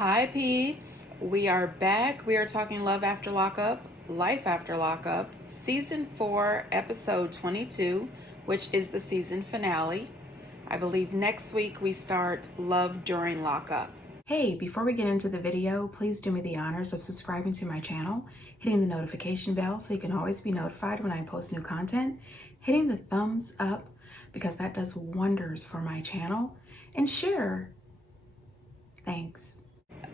Hi, peeps. We are back. We are talking Love After Lockup, Life After Lockup, Season 4, Episode 22, which is the season finale. I believe next week we start Love During Lockup. Hey, before we get into the video, please do me the honors of subscribing to my channel, hitting the notification bell so you can always be notified when I post new content, hitting the thumbs up because that does wonders for my channel, and share. Thanks.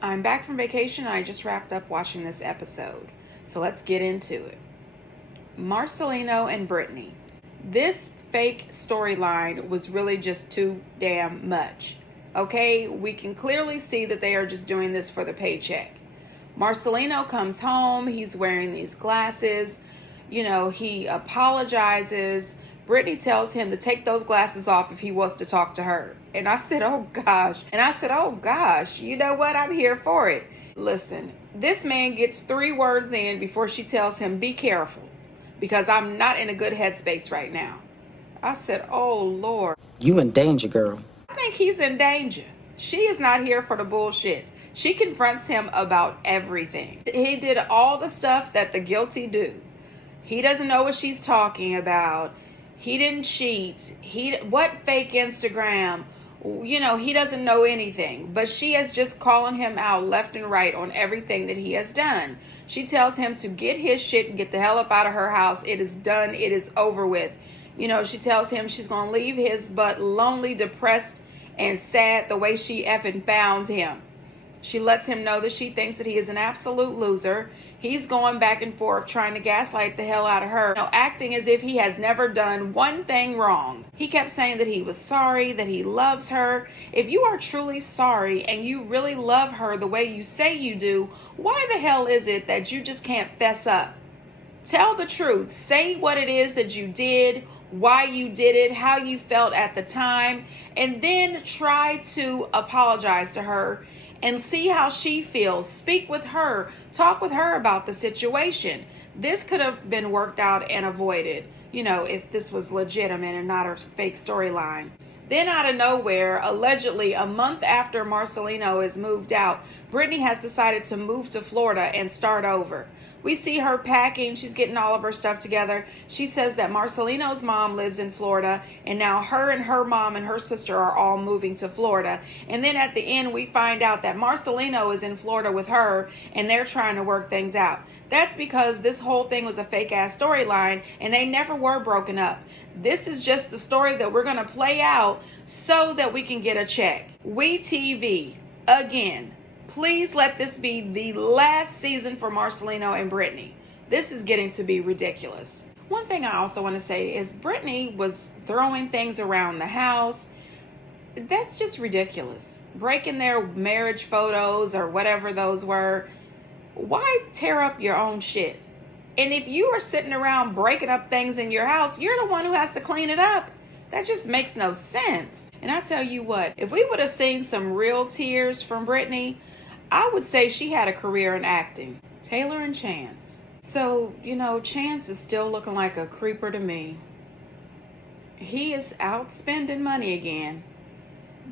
I'm back from vacation and I just wrapped up watching this episode. So let's get into it. Marcelino and Brittany. This fake storyline was really just too damn much. Okay, we can clearly see that they are just doing this for the paycheck. Marcelino comes home, he's wearing these glasses, he apologizes. Brittany tells him to take those glasses off if he wants to talk to her. And I said, oh gosh, you know what? I'm here for it. Listen, this man gets 3 words in before she tells him, be careful, because I'm not in a good headspace right now. I said, oh Lord. You in danger, girl. I think he's in danger. She is not here for the bullshit. She confronts him about everything. He did all the stuff that the guilty do. He doesn't know what she's talking about. He didn't cheat. What fake Instagram? He doesn't know anything. But she is just calling him out left and right on everything that he has done. She tells him to get his shit and get the hell up out of her house. It is done. It is over with. She tells him she's going to leave his butt lonely, depressed, and sad the way she effing found him. She lets him know that she thinks that he is an absolute loser. He's going back and forth trying to gaslight the hell out of her, acting as if he has never done one thing wrong. He kept saying that he was sorry, that he loves her. If you are truly sorry and you really love her the way you say you do, why the hell is it that you just can't fess up? Tell the truth. Say what it is that you did, why you did it, how you felt at the time, and then try to apologize to her and see how she feels. Speak with her. Talk with her about the situation. This could have been worked out and avoided, if this was legitimate and not a fake storyline. Then out of nowhere, allegedly a month after Marcelino is moved out, Brittany has decided to move to Florida and start over. We see her packing. She's getting all of her stuff together. She says that Marcelino's mom lives in Florida, and now her and her mom and her sister are all moving to Florida. And then at the end, we find out that Marcelino is in Florida with her, and they're trying to work things out. That's because this whole thing was a fake-ass storyline, and they never were broken up. This is just the story that we're going to play out so that we can get a check. We TV, again. Please let this be the last season for Marcelino and Brittany. This is getting to be ridiculous. One thing I also want to say is Brittany was throwing things around the house. That's just ridiculous. Breaking their marriage photos or whatever those were. Why tear up your own shit? And if you are sitting around breaking up things in your house, you're the one who has to clean it up. That just makes no sense. And I tell you what, if we would have seen some real tears from Brittany, I would say she had a career in acting. Taylor and Chance. So, Chance is still looking like a creeper to me. He is out spending money again.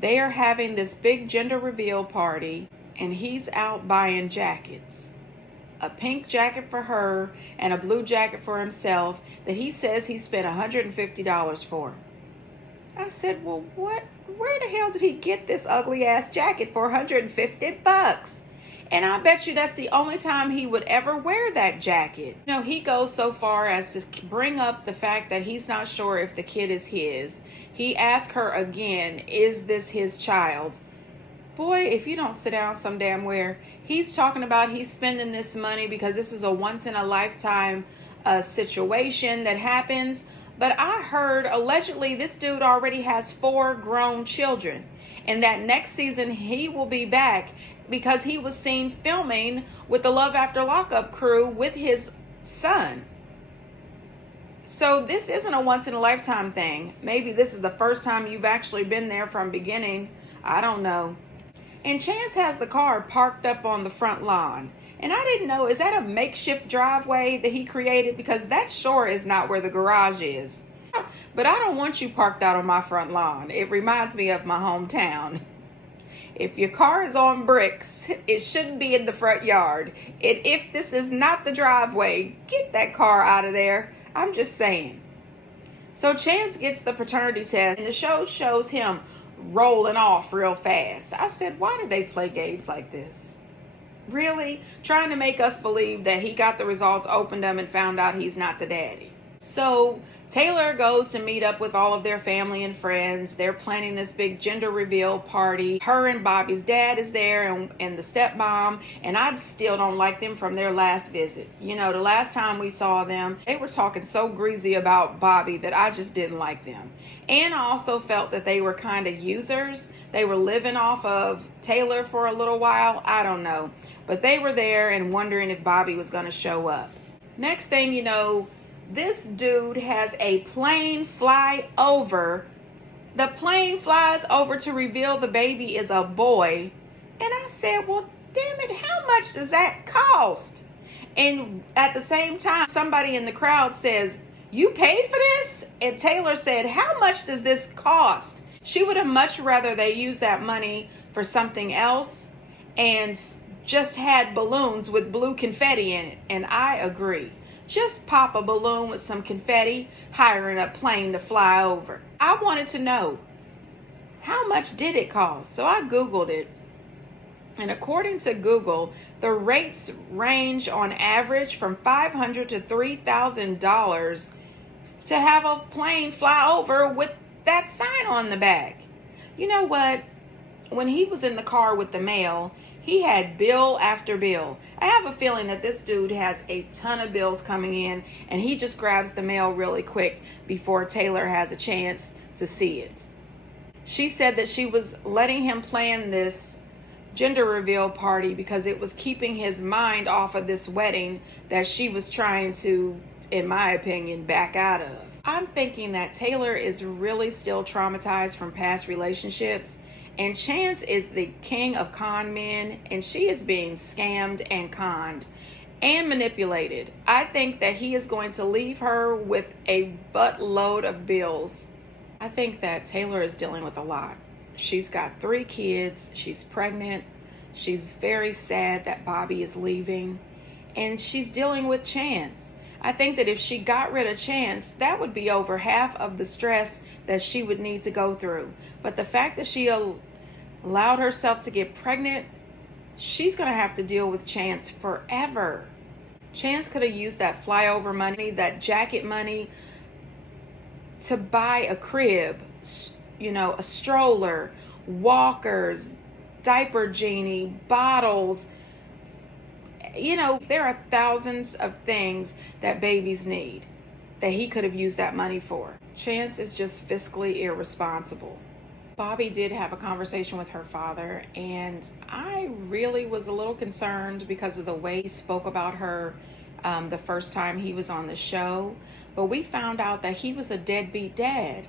They are having this big gender reveal party, and he's out buying jackets. A pink jacket for her and a blue jacket for himself that he says he spent $150 for. I said, well, where the hell did he get this ugly ass jacket for $150? And I bet you that's the only time he would ever wear that jacket. He goes so far as to bring up the fact that he's not sure if the kid is his. He asked her again, is this his child? Boy, if you don't sit down some damn where. He's talking about he's spending this money because this is a once in a lifetime situation that happens. But I heard allegedly this dude already has 4 grown children, and that next season he will be back because he was seen filming with the Love After Lockup crew with his son. So this isn't a once in a lifetime thing. Maybe this is the first time you've actually been there from beginning. I don't know. And Chance has the car parked up on the front lawn. And I didn't know, is that a makeshift driveway that he created? Because that sure is not where the garage is. But I don't want you parked out on my front lawn. It reminds me of my hometown. If your car is on bricks, it shouldn't be in the front yard. And if this is not the driveway, get that car out of there. I'm just saying. So Chance gets the paternity test, and the show shows him rolling off real fast. I said, why do they play games like this? Really? Trying to make us believe that he got the results, opened them, and found out he's not the daddy. So Taylor goes to meet up with all of their family and friends. They're planning this big gender reveal party. Her and Bobby's dad is there, and the stepmom, and I still don't like them from their last visit. You know, the last time we saw them, they were talking so greasy about Bobby that I just didn't like them. And I also felt that they were kind of users. They were living off of Taylor for a little while. I don't know. But they were there and wondering if Bobby was going to show up. Next thing you know, this dude has a plane fly over. The plane flies over to reveal the baby is a boy. And I said, well, damn it, how much does that cost? And at the same time, somebody in the crowd says, you paid for this? And Taylor said, how much does this cost? She would have much rather they use that money for something else and just had balloons with blue confetti in it. And I agree. Just pop a balloon with some confetti, hiring a plane to fly over. I wanted to know, how much did it cost? So I Googled it. And according to Google, the rates range on average from $500 to $3,000 to have a plane fly over with that sign on the back. You know what? When he was in the car with the mail, he had bill after bill. I have a feeling that this dude has a ton of bills coming in, and he just grabs the mail really quick before Taylor has a chance to see it. She said that she was letting him plan this gender reveal party because it was keeping his mind off of this wedding that she was trying to, in my opinion, back out of. I'm thinking that Taylor is really still traumatized from past relationships. And Chance is the king of con men, and she is being scammed and conned and manipulated. I think that he is going to leave her with a buttload of bills. I think that Taylor is dealing with a lot. She's got 3 kids. She's pregnant. She's very sad that Bobby is leaving. And she's dealing with Chance. I think that if she got rid of Chance, that would be over half of the stress that she would need to go through. But the fact that she allowed herself to get pregnant, she's going to have to deal with Chance forever. Chance could have used that flyover money, that jacket money, to buy a crib, you know, a stroller, walkers, diaper genie, bottles. You know, there are thousands of things that babies need that he could have used that money for. Chance is just fiscally irresponsible. Bobby did have a conversation with her father, and I really was a little concerned because of the way he spoke about her the first time he was on the show. But we found out that he was a deadbeat dad.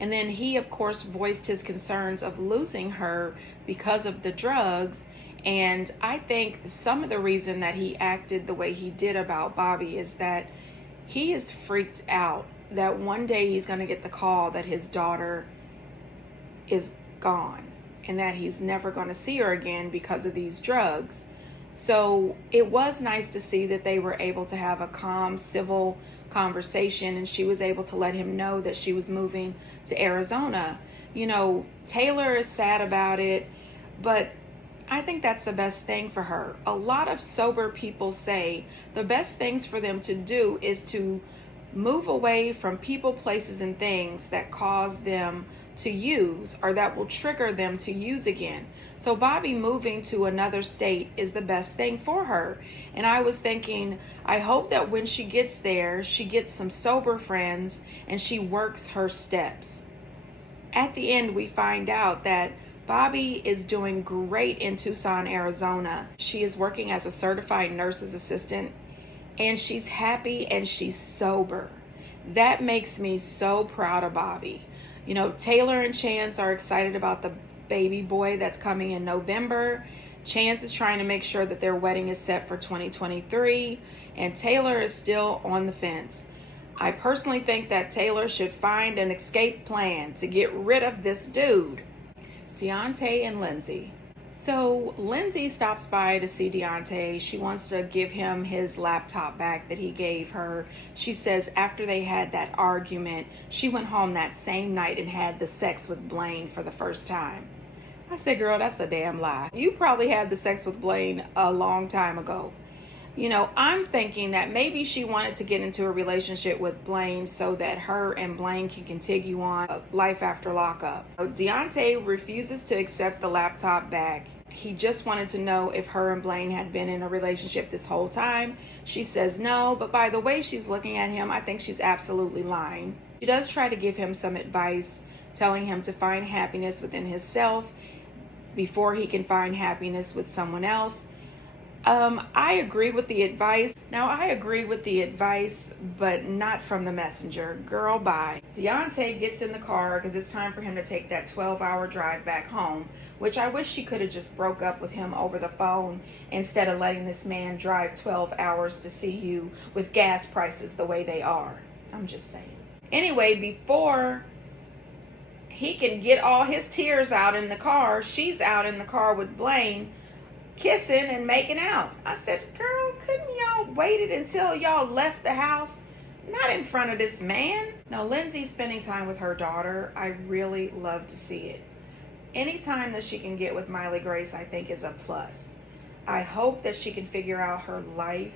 And then he, of course, voiced his concerns of losing her because of the drugs. And I think some of the reason that he acted the way he did about Bobby is that he is freaked out that one day he's going to get the call that his daughter is gone and that he's never going to see her again because of these drugs. So it was nice to see that they were able to have a calm, civil conversation, and she was able to let him know that she was moving to Arizona. You know, Taylor is sad about it, but I think that's the best thing for her. A lot of sober people say the best things for them to do is to move away from people, places, and things that cause them to use or that will trigger them to use again. So Bobby moving to another state is the best thing for her. And I was thinking, I hope that when she gets there, she gets some sober friends and she works her steps. At the end, we find out that Bobby is doing great in Tucson, Arizona. She is working as a certified nurse's assistant, and she's happy and she's sober. That makes me so proud of Bobby. You know, Taylor and Chance are excited about the baby boy that's coming in November. Chance is trying to make sure that their wedding is set for 2023, and Taylor is still on the fence. I personally think that Taylor should find an escape plan to get rid of this dude. Deontay and Lindsay. So Lindsay stops by to see Deontay. She wants to give him his laptop back that he gave her. She says after they had that argument, she went home that same night and had the sex with Blaine for the first time. I said, girl, that's a damn lie. You probably had the sex with Blaine a long time ago. You know, I'm thinking that maybe she wanted to get into a relationship with Blaine so that her and Blaine can continue on life after lockup. Deontay refuses to accept the laptop back. He just wanted to know if her and Blaine had been in a relationship this whole time. She says no, but by the way she's looking at him, I think she's absolutely lying. She does try to give him some advice, telling him to find happiness within himself before he can find happiness with someone else. I agree with the advice. Now, I agree with the advice, but not from the messenger. Girl, bye. Deontay gets in the car because it's time for him to take that 12-hour drive back home, which I wish she could have just broke up with him over the phone instead of letting this man drive 12 hours to see you with gas prices the way they are. I'm just saying. Anyway, before he can get all his tears out in the car, she's out in the car with Blaine, kissing and making out. I said, girl, couldn't y'all waited until y'all left the house? Not in front of this man. Now, Lindsay's spending time with her daughter. I really love to see it. Any time that she can get with Miley Grace, I think is a plus. I hope that she can figure out her life.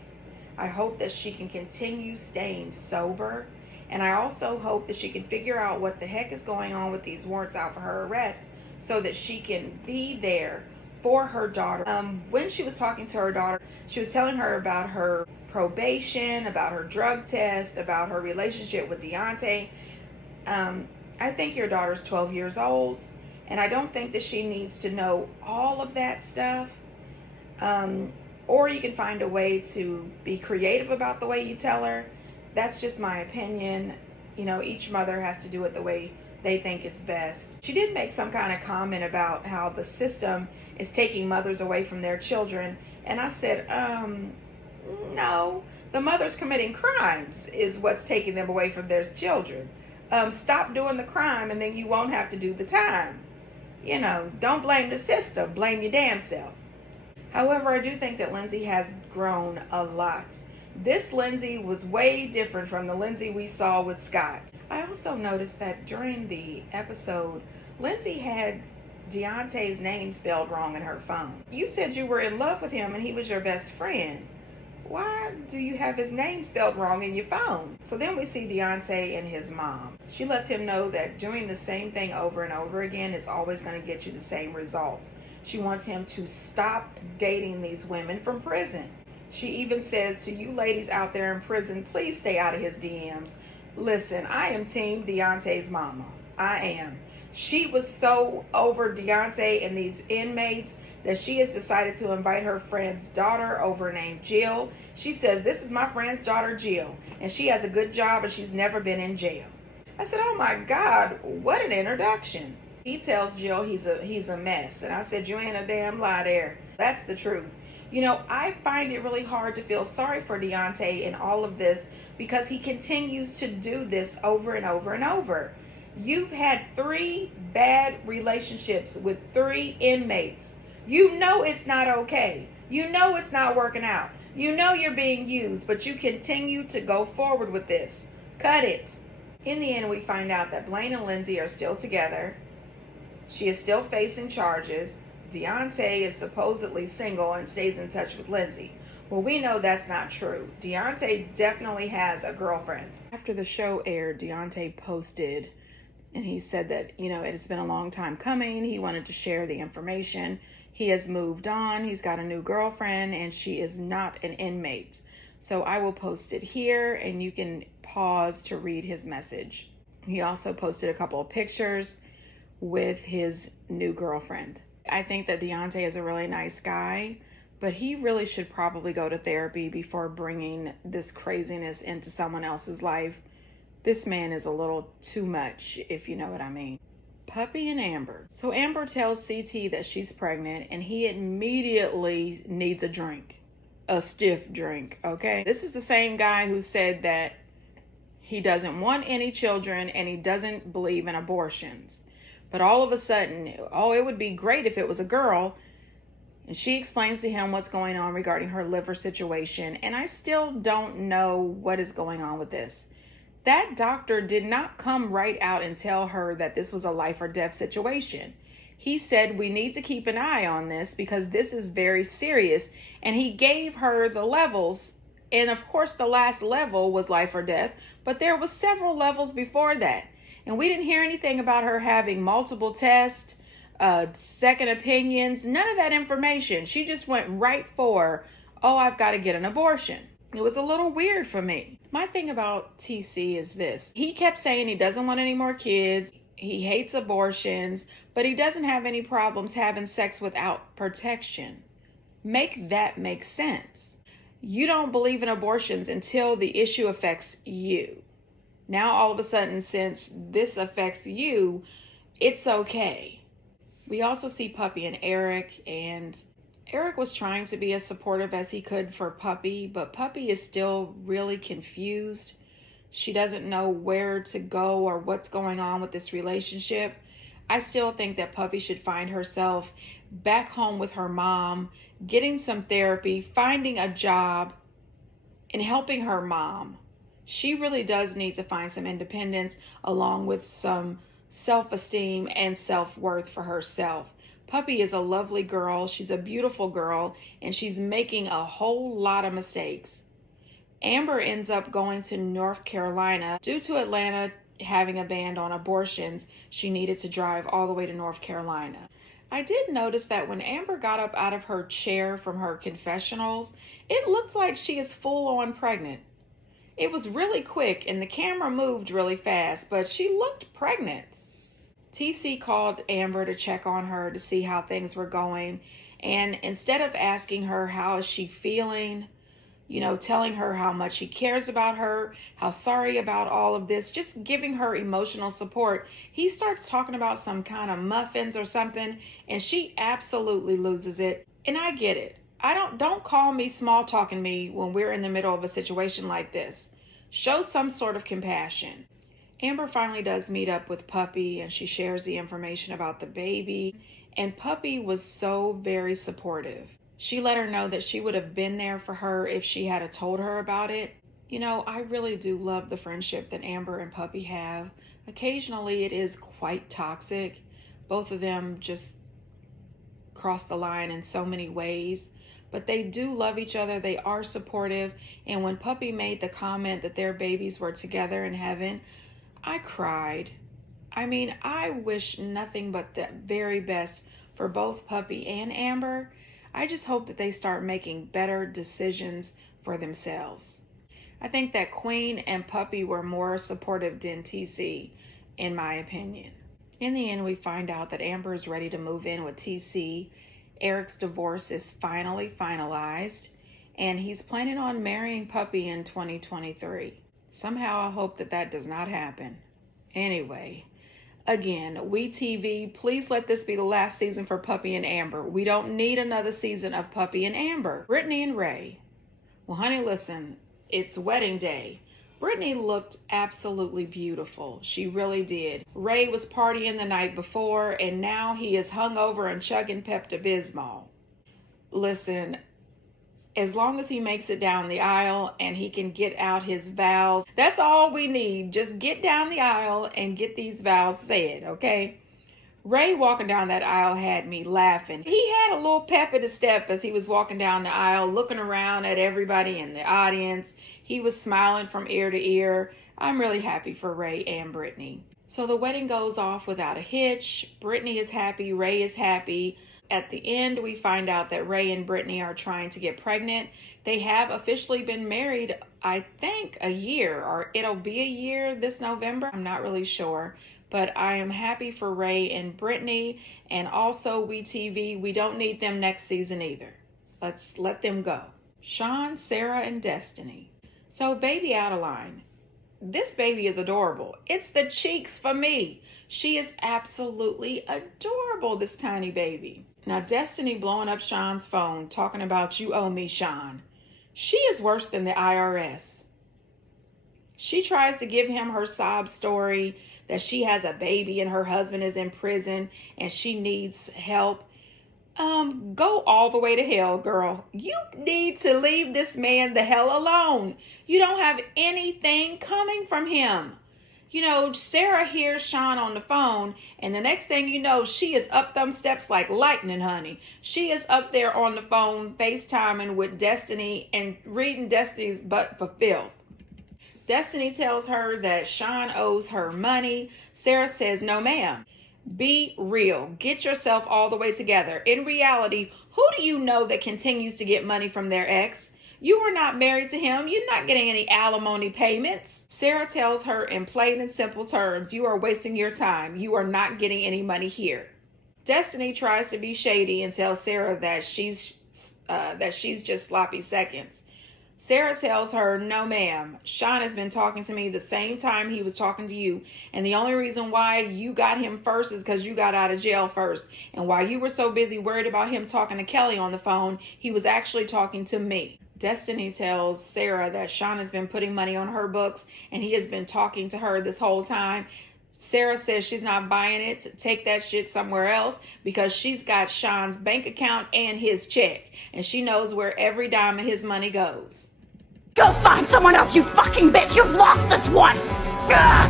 I hope that she can continue staying sober. And I also hope that she can figure out what the heck is going on with these warrants out for her arrest so that she can be there for her daughter. When she was talking to her daughter, she was telling her about her probation, about her drug test, about her relationship with Deontay. I think your daughter's 12 years old, and I don't think that she needs to know all of that stuff. Or you can find a way to be creative about the way you tell her. That's just my opinion. You know, each mother has to do it the way they think is best. She did make some kind of comment about how the system is taking mothers away from their children. And I said, no, the mothers committing crimes is what's taking them away from their children. Stop doing the crime and then you won't have to do the time. You know, don't blame the system, blame your damn self. However, I do think that Lindsay has grown a lot. This Lindsay was way different from the Lindsay we saw with Scott. I also noticed that during the episode, Lindsay had Deontay's name spelled wrong in her phone. You said you were in love with him and he was your best friend. Why do you have his name spelled wrong in your phone? So then we see Deontay and his mom. She lets him know that doing the same thing over and over again is always going to get you the same results. She wants him to stop dating these women from prison. She even says to you ladies out there in prison, please stay out of his DMs. Listen, I am team Deontay's mama. I am. She was so over Deontay and these inmates that she has decided to invite her friend's daughter over named Jill. She says, this is my friend's daughter, Jill, and she has a good job and she's never been in jail. I said, oh my God, what an introduction. He tells Jill he's a mess. And I said, you ain't a damn lie there. That's the truth. You know, I find it really hard to feel sorry for Deontay in all of this because he continues to do this over and over and over. You've had 3 bad relationships with 3 inmates. You know it's not okay. You know it's not working out. You know you're being used, but you continue to go forward with this. Cut it. In the end, we find out that Blaine and Lindsay are still together. She is still facing charges. Deontay is supposedly single and stays in touch with Lindsay. Well, we know that's not true. Deontay definitely has a girlfriend. After the show aired, Deontay posted and he said that, you know, it has been a long time coming. He wanted to share the information. He has moved on. He's got a new girlfriend and she is not an inmate. So I will post it here and you can pause to read his message. He also posted a couple of pictures with his new girlfriend. I think that Deontay is a really nice guy, but he really should probably go to therapy before bringing this craziness into someone else's life. This man is a little too much, if you know what I mean. Puppy and Amber. So Amber tells CT that she's pregnant and he immediately needs a drink. A stiff drink, okay? This is the same guy who said that he doesn't want any children and he doesn't believe in abortions. But all of a sudden, oh, it would be great if it was a girl. And she explains to him what's going on regarding her liver situation. And I still don't know what is going on with this. That doctor did not come right out and tell her that this was a life or death situation. He said, we need to keep an eye on this because this is very serious. And he gave her the levels. And of course, the last level was life or death, but there was several levels before that. And we didn't hear anything about her having multiple tests, second opinions, none of that information. She just went right for, oh, I've got to get an abortion. It was a little weird for me. My thing about TC is this. He kept saying he doesn't want any more kids. He hates abortions, but he doesn't have any problems having sex without protection. Make that make sense. You don't believe in abortions until the issue affects you. Now, all of a sudden, since this affects you, it's okay. We also see Puppy and Eric, and Eric was trying to be as supportive as he could for Puppy, but Puppy is still really confused. She doesn't know where to go or what's going on with this relationship. I still think that Puppy should find herself back home with her mom, getting some therapy, finding a job, and helping her mom. She really does need to find some independence along with some self-esteem and self-worth for herself. Puppy is a lovely girl. She's a beautiful girl, and she's making a whole lot of mistakes. Amber ends up going to North Carolina. Due to Atlanta having a ban on abortions, she needed to drive all the way to North Carolina. I did notice that when Amber got up out of her chair from her confessionals, it looked like she is full on pregnant. It was really quick and the camera moved really fast, but she looked pregnant. TC called Amber to check on her to see how things were going. And instead of asking her how is she feeling, telling her how much he cares about her, how sorry about all of this, just giving her emotional support, he starts talking about some kind of muffins or something, and she absolutely loses it. And I get it. Don't call me small talking me when we're in the middle of a situation like this. Show some sort of compassion. Amber finally does meet up with Puppy, and she shares the information about the baby, and Puppy was so very supportive. She let her know that she would have been there for her if she had told her about it. I really do love the friendship that Amber and Puppy have. Occasionally it is quite toxic. Both of them just cross the line in so many ways. But they do love each other. They are supportive. And when Puppy made the comment that their babies were together in heaven, I cried. I wish nothing but the very best for both Puppy and Amber. I just hope that they start making better decisions for themselves. I think that Queen and Puppy were more supportive than TC, in my opinion. In the end, we find out that Amber is ready to move in with TC. Eric's divorce is finally finalized, and he's planning on marrying Puppy in 2023. Somehow I hope that does not happen. Anyway, again, WeTV, please let this be the last season for Puppy and Amber. We don't need another season of Puppy and Amber. Brittany and Ray. Well, honey, listen, it's wedding day. Brittany looked absolutely beautiful. She really did. Ray was partying the night before, and now he is hungover and chugging Pepto-Bismol. Listen, as long as he makes it down the aisle and he can get out his vows, that's all we need. Just get down the aisle and get these vows said, okay? Ray walking down that aisle had me laughing. He had a little pep in his step as he was walking down the aisle, looking around at everybody in the audience. He was smiling from ear to ear. I'm really happy for Ray and Brittany. So the wedding goes off without a hitch. Brittany is happy. Ray is happy. At the end, we find out that Ray and Brittany are trying to get pregnant. They have officially been married, I think, a year, or it'll be a year this November. I'm not really sure, but I am happy for Ray and Brittany, and also WeTV. We don't need them next season either. Let's let them go. Sean, Sarah, and Destiny. So baby Adeline. This baby is adorable. It's the cheeks for me. She is absolutely adorable, this tiny baby. Now, Destiny blowing up Sean's phone, talking about you owe me, Sean. She is worse than the IRS. She tries to give him her sob story that she has a baby and her husband is in prison and she needs help. Go all the way to hell, girl. You need to leave this man the hell alone. You don't have anything coming from him. You know, Sarah hears Sean on the phone, and the next thing you know, she is up them steps like lightning, honey. She is up there on the phone, FaceTiming with Destiny and reading Destiny's butt for filth. Destiny tells her that Sean owes her money. Sarah says, no, ma'am. Be real. Get yourself all the way together. In reality, who do you know that continues to get money from their ex? You are not married to him. You're not getting any alimony payments. Sarah tells her in plain and simple terms, you are wasting your time. You are not getting any money here. Destiny tries to be shady and tells Sarah that she's just sloppy seconds. Sarah tells her, no, ma'am. Sean has been talking to me the same time he was talking to you. And the only reason why you got him first is because you got out of jail first. And while you were so busy worried about him talking to Kelly on the phone, he was actually talking to me. Destiny tells Sarah that Sean has been putting money on her books and he has been talking to her this whole time. Sarah says she's not buying it. Take that shit somewhere else because she's got Sean's bank account and his check. And she knows where every dime of his money goes. Go find someone else, you fucking bitch! You've lost this one!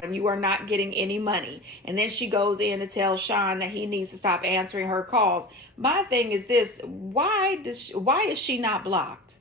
And you are not getting any money. And then she goes in to tell Sean that he needs to stop answering her calls. My thing is this, why is she not blocked?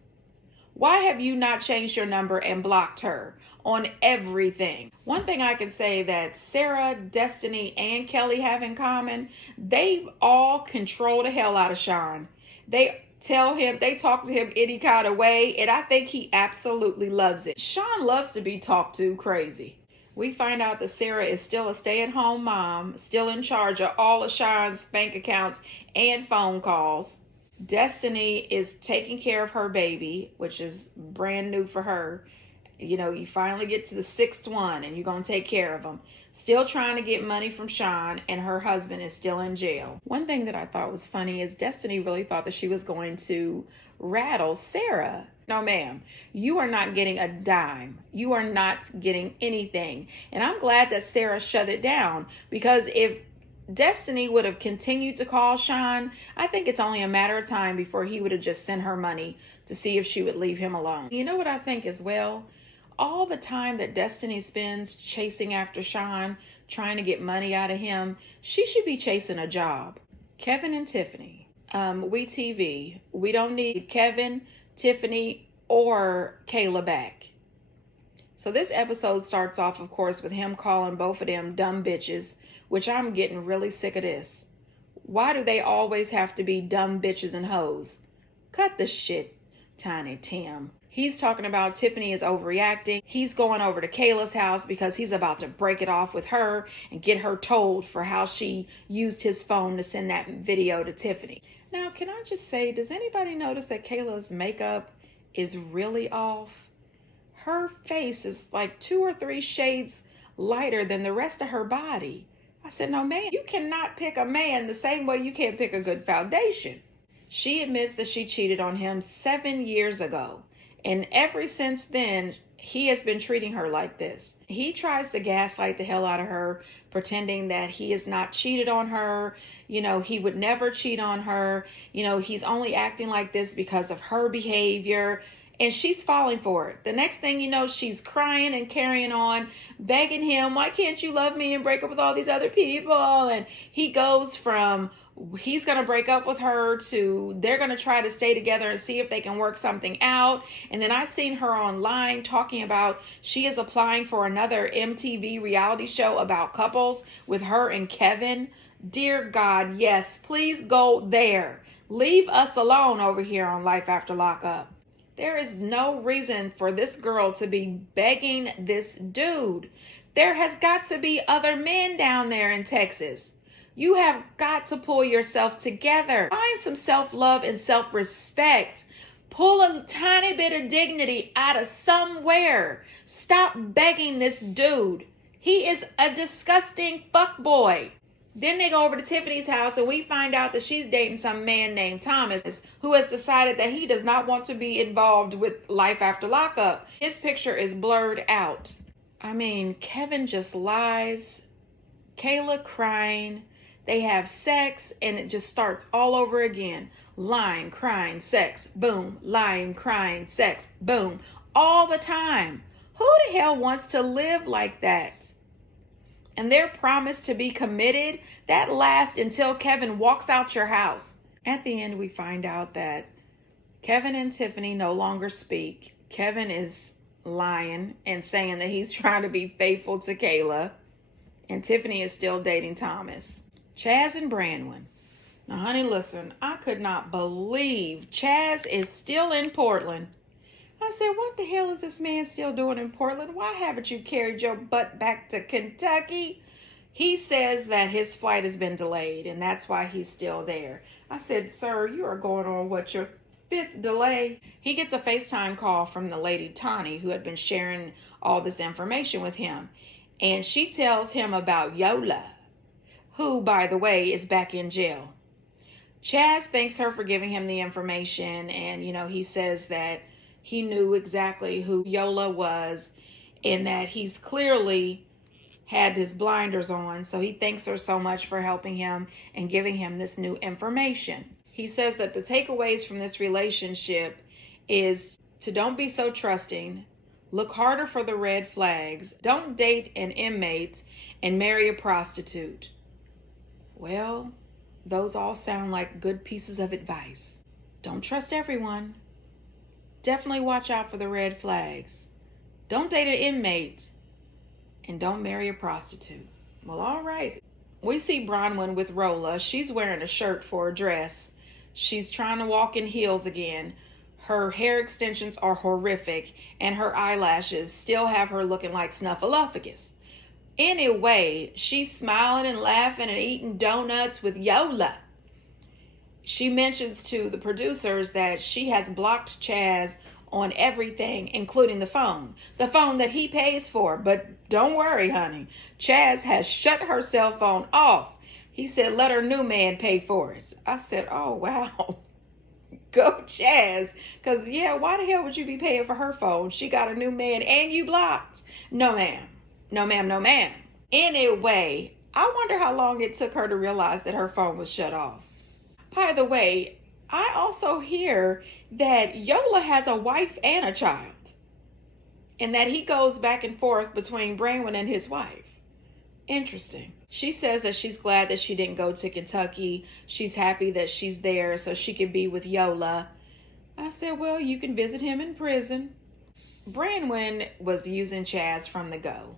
Why have you not changed your number and blocked her on everything? One thing I can say that Sarah, Destiny, and Kelly have in common, they all control the hell out of Sean. They talk to him any kind of way, and I think he absolutely loves it. Sean loves to be talked to crazy. We find out that Sarah is still a stay-at-home mom, still in charge of all of Sean's bank accounts and phone calls. Destiny is taking care of her baby, which is brand new for her. You know, you finally get to the sixth one and you're going to take care of them. Still trying to get money from Sean, and her husband is still in jail. One thing that I thought was funny is Destiny really thought that she was going to rattle Sarah. No, ma'am, you are not getting a dime. You are not getting anything. And I'm glad that Sarah shut it down, because if Destiny would have continued to call Sean, I think it's only a matter of time before he would have just sent her money to see if she would leave him alone. You know what I think as well? All the time that Destiny spends chasing after Sean, trying to get money out of him, she should be chasing a job. Kevin and Tiffany. We TV. We don't need Kevin, Tiffany, or Kayla back. So this episode starts off, of course, with him calling both of them dumb bitches, which I'm getting really sick of this. Why do they always have to be dumb bitches and hoes? Cut the shit, Tiny Tim. He's talking about Tiffany is overreacting. He's going over to Kayla's house because he's about to break it off with her and get her told for how she used his phone to send that video to Tiffany. Now, can I just say, does anybody notice that Kayla's makeup is really off? Her face is like 2 or 3 shades lighter than the rest of her body. I said, no, man, you cannot pick a man the same way you can't pick a good foundation. She admits that she cheated on him 7 years ago. And ever since then, he has been treating her like this. He tries to gaslight the hell out of her, pretending that he has not cheated on her. You know, he would never cheat on her. You know, he's only acting like this because of her behavior. And she's falling for it. The next thing you know, she's crying and carrying on, begging him, why can't you love me and break up with all these other people? And he goes from he's going to break up with her to they're going to try to stay together and see if they can work something out. And then I've seen her online talking about she is applying for another MTV reality show about couples with her and Kevin. Dear God, yes, please go there. Leave us alone over here on Life After Lockup. There is no reason for this girl to be begging this dude. There has got to be other men down there in Texas. You have got to pull yourself together. Find some self-love and self-respect. Pull a tiny bit of dignity out of somewhere. Stop begging this dude. He is a disgusting fuckboy. Then they go over to Tiffany's house and we find out that she's dating some man named Thomas who has decided that he does not want to be involved with Life After Lockup. His picture is blurred out. I mean, Kevin just lies. Kayla crying. They have sex and it just starts all over again. Lying, crying, sex, boom. Lying, crying, sex, boom. All the time. Who the hell wants to live like that? And their promise to be committed, that lasts until Kevin walks out your house. At the end, we find out that Kevin and Tiffany no longer speak. Kevin is lying and saying that he's trying to be faithful to Kayla. And Tiffany is still dating Thomas. Chaz and Branwen. Now, honey, listen, I could not believe Chaz is still in Portland. I said, what the hell is this man still doing in Portland? Why haven't you carried your butt back to Kentucky? He says that his flight has been delayed, and that's why he's still there. I said, sir, you are going on, your 5th delay? He gets a FaceTime call from the lady, Tawny, who had been sharing all this information with him. And she tells him about Yola, who, by the way, is back in jail. Chaz thanks her for giving him the information, and, he says that he knew exactly who Yola was and that he's clearly had his blinders on. So he thanks her so much for helping him and giving him this new information. He says that the takeaways from this relationship is to don't be so trusting, look harder for the red flags, don't date an inmate, and marry a prostitute. Well, those all sound like good pieces of advice. Don't trust everyone. Definitely watch out for the red flags. Don't date an inmate. And don't marry a prostitute. Well, all right. We see Bronwyn with Rolla. She's wearing a shirt for a dress. She's trying to walk in heels again. Her hair extensions are horrific. And her eyelashes still have her looking like Snuffleupagus. Anyway, she's smiling and laughing and eating donuts with Yola. She mentions to the producers that she has blocked Chaz on everything, including the phone that he pays for. But don't worry, honey. Chaz has shut her cell phone off. He said, let her new man pay for it. I said, oh, wow. Go Chaz. Because, why the hell would you be paying for her phone? She got a new man and you blocked. No, ma'am. No, ma'am. No, ma'am. Anyway, I wonder how long it took her to realize that her phone was shut off. By the way, I also hear that Yola has a wife and a child. And that he goes back and forth between Branwen and his wife. Interesting. She says that she's glad that she didn't go to Kentucky. She's happy that she's there so she can be with Yola. I said, well, you can visit him in prison. Branwen was using Chaz from the go.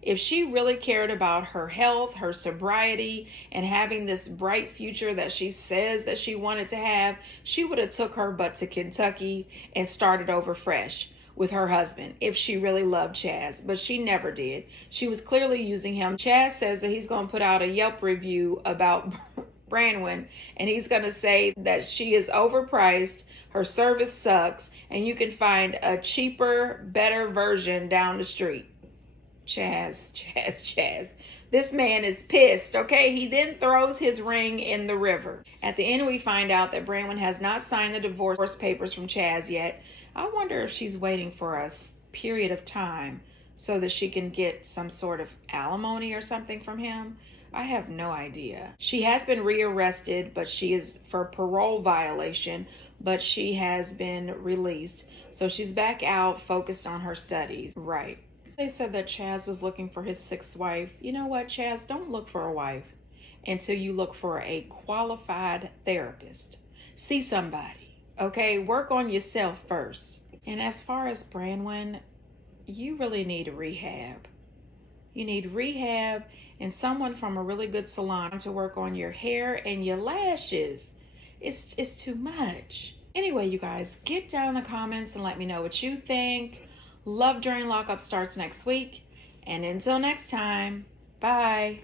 If she really cared about her health, her sobriety, and having this bright future that she says that she wanted to have, she would have took her butt to Kentucky and started over fresh with her husband if she really loved Chaz, but she never did. She was clearly using him. Chaz says that he's going to put out a Yelp review about Branwen, and he's going to say that she is overpriced, her service sucks, and you can find a cheaper, better version down the street. Chaz. This man is pissed, okay? He then throws his ring in the river. At the end, we find out that Branwen has not signed the divorce papers from Chaz yet. I wonder if she's waiting for a period of time so that she can get some sort of alimony or something from him. I have no idea. She has been rearrested, but she is for parole violation, but she has been released. So she's back out, focused on her studies. Right. They said that Chaz was looking for his 6th wife. You know what, Chaz? Don't look for a wife until you look for a qualified therapist. See somebody, okay? Work on yourself first. And as far as Branwen, you really need a rehab. You need rehab and someone from a really good salon to work on your hair and your lashes. It's too much. Anyway, you guys, get down in the comments and let me know what you think. Love During Lockup starts next week. And until next time, bye.